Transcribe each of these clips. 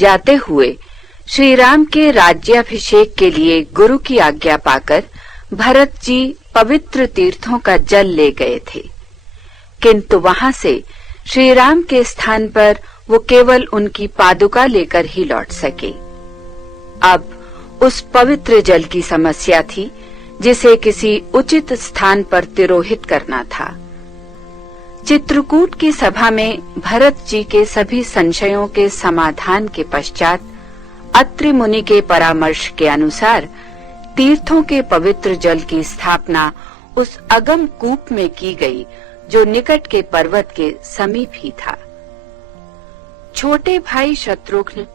जाते हुए श्री राम के राज्याभिषेक के लिए गुरु की आज्ञा पाकर भरत जी पवित्र तीर्थों का जल ले गए थे, किंतु वहां से श्री राम के स्थान पर वो केवल उनकी पादुका लेकर ही लौट सके। अब उस पवित्र जल की समस्या थी जिसे किसी उचित स्थान पर तिरोहित करना था। चित्रकूट की सभा में भरत जी के सभी संशयों के समाधान के पश्चात अत्रि मुनि के परामर्श के अनुसार तीर्थों के पवित्र जल की स्थापना उस अगम कूप में की गई जो निकट के पर्वत के समीप ही था। छोटे भाई शत्रुघ्न,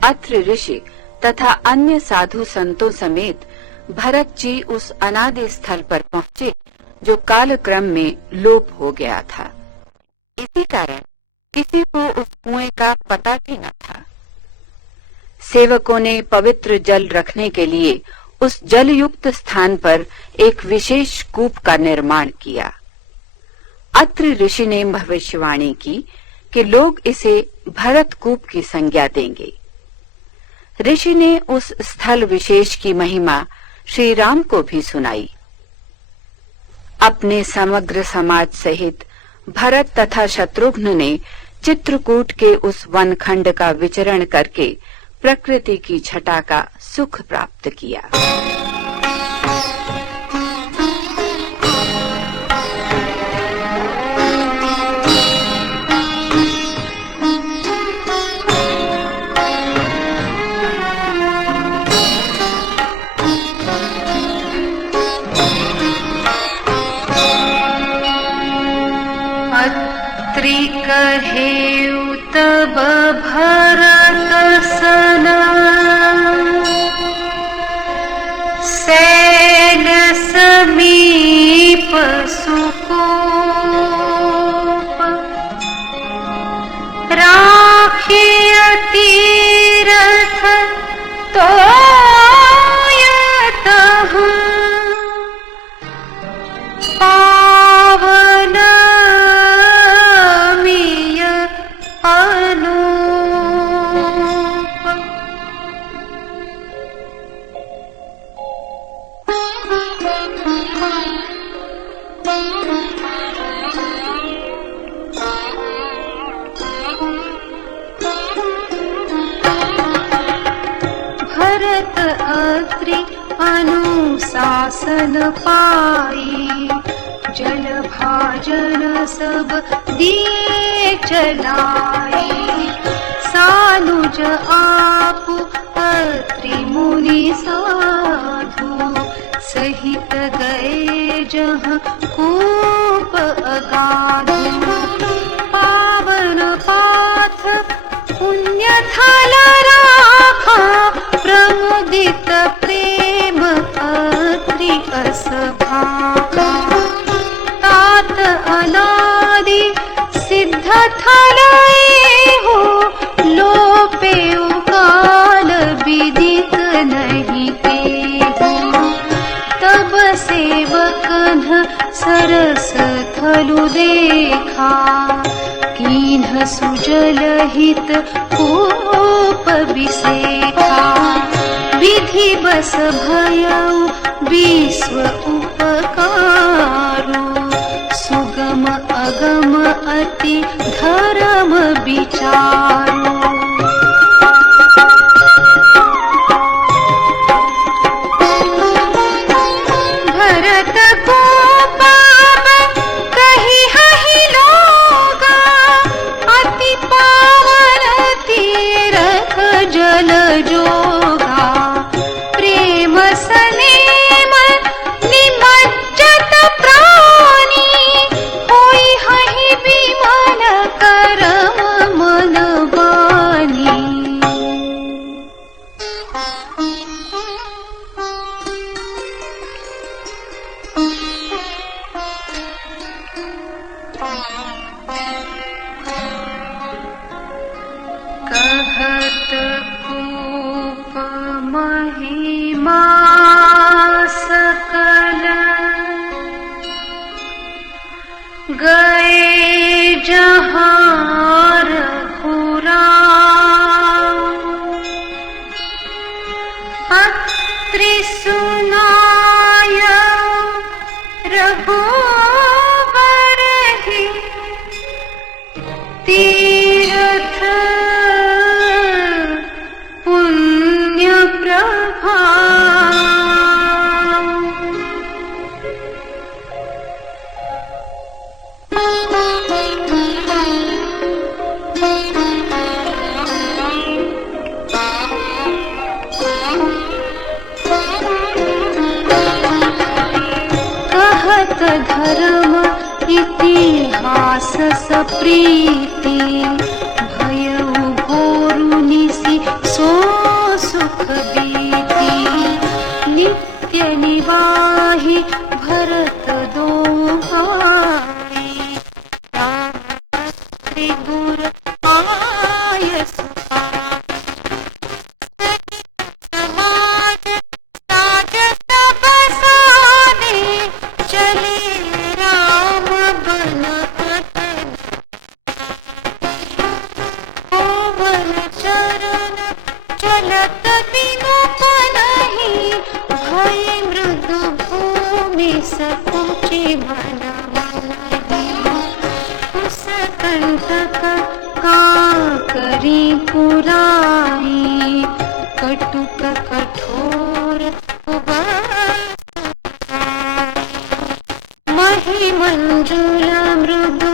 अत्रि ऋषि तथा अन्य साधु संतों समेत भरत जी उस अनादि स्थल पर पहुंचे जो कालक्रम में लोप हो गया था। इसी कारण किसी को उस कुएं का पता भी न था। सेवकों ने पवित्र जल रखने के लिए उस जलयुक्त स्थान पर एक विशेष कूप का निर्माण किया। अत्रि ऋषि ने भविष्यवाणी की कि लोग इसे भरत कूप की संज्ञा देंगे। ऋषि ने उस स्थल विशेष की महिमा श्री राम को भी सुनाई। अपने समग्र समाज सहित भरत तथा शत्रुघ्न ने चित्रकूट के उस वनखंड का विचरण करके प्रकृति की छटा का सुख प्राप्त किया। अत्रि कहेउ तब भरत सना, सैल समीप सुकोप, राखिय तीरथ तोयतहु, पावन मिय अनूप। भरत अत्रि अनुशासन पाई, जल भाजन सब दिए चलाई। सानुज आप अत्रि मुनि साधु, सहित गए जहाँ कूप अगाधु। पावन पाथ पुण्य थल राखा, प्रमुदित प्रेम अत्रि अस भाखा। तात अनादि सिद्ध थल एहु, लोपे काल विदित नहीं तेहु। तब सेवकन सरस थलु देखा, कीन्ह सुजल हित कूप विसेखा। विधि बस भयउ विश्व उपकारो, सुगम अगम अति धर्म विचारो। भरत को पाप कही हहि लोगा, अति पावन तीरथ जल जोगा। प्रेम सनेम निमज्जत प्राणी, होई हहि विमल करम मन बानी। कहत कूप महिमा सकल, गए जहाँ रघुराम। मिलत धर्म इतिहास सप्रीति भयउ घोरु निसि सो सुख बीती नित्य निवाहि भरत दो भाई त्रिपुर आय समाज साजत बसाने चले राम बन कोमल चरण चलत बिनु पनहि भय मृदु भूमि सकुचि मन उस कंटक का करी पुराई कटुक कठोर मही मंजुल मृदु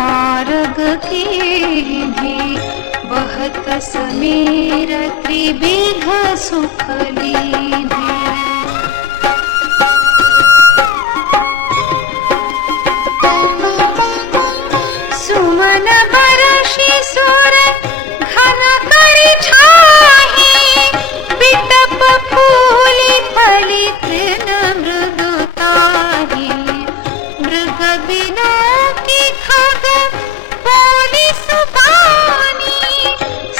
मार्ग की भी बहत समीर त्रिविध सुख लीधे सुमन बरषि सुर घन करि छाहि बिटप फूलि फलि तृण मृदुताहि मृग बिनु की खग बोलि सुबानी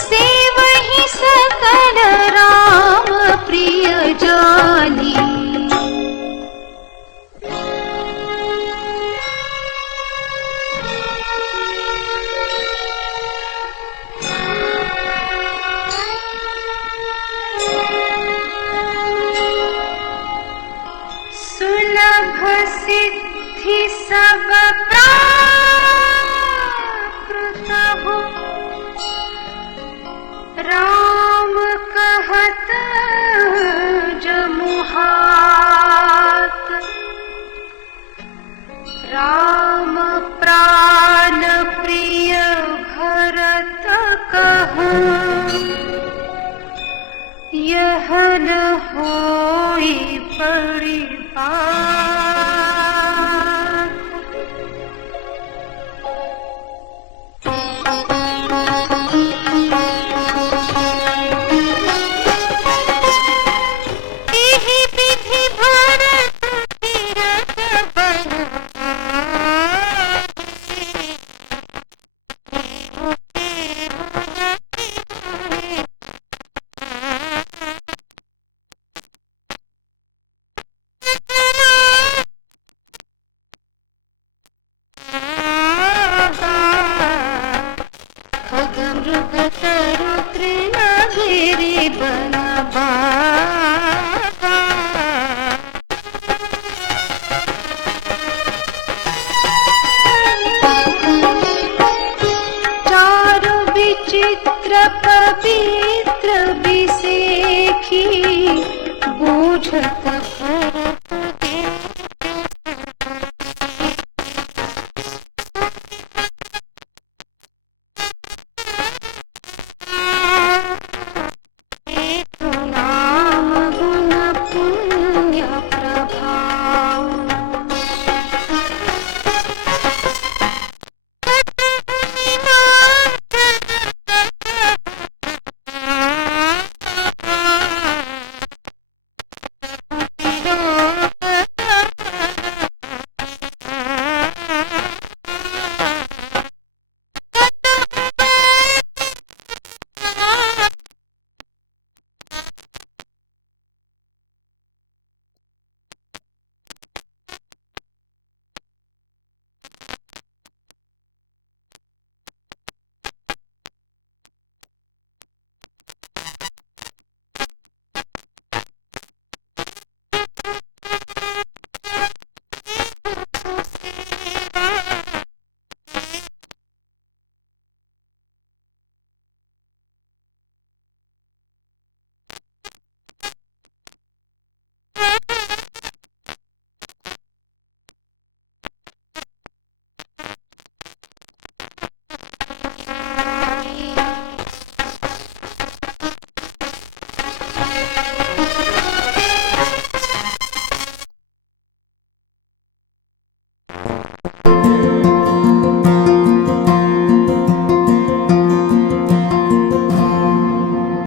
सेवहि सकल राम प्रिय जानी सुलभ सिद्धि सब प्राकृत हो राम कहत जमुहात राम प्राण प्रिय भरत कहूं यह न होई पड़ी बात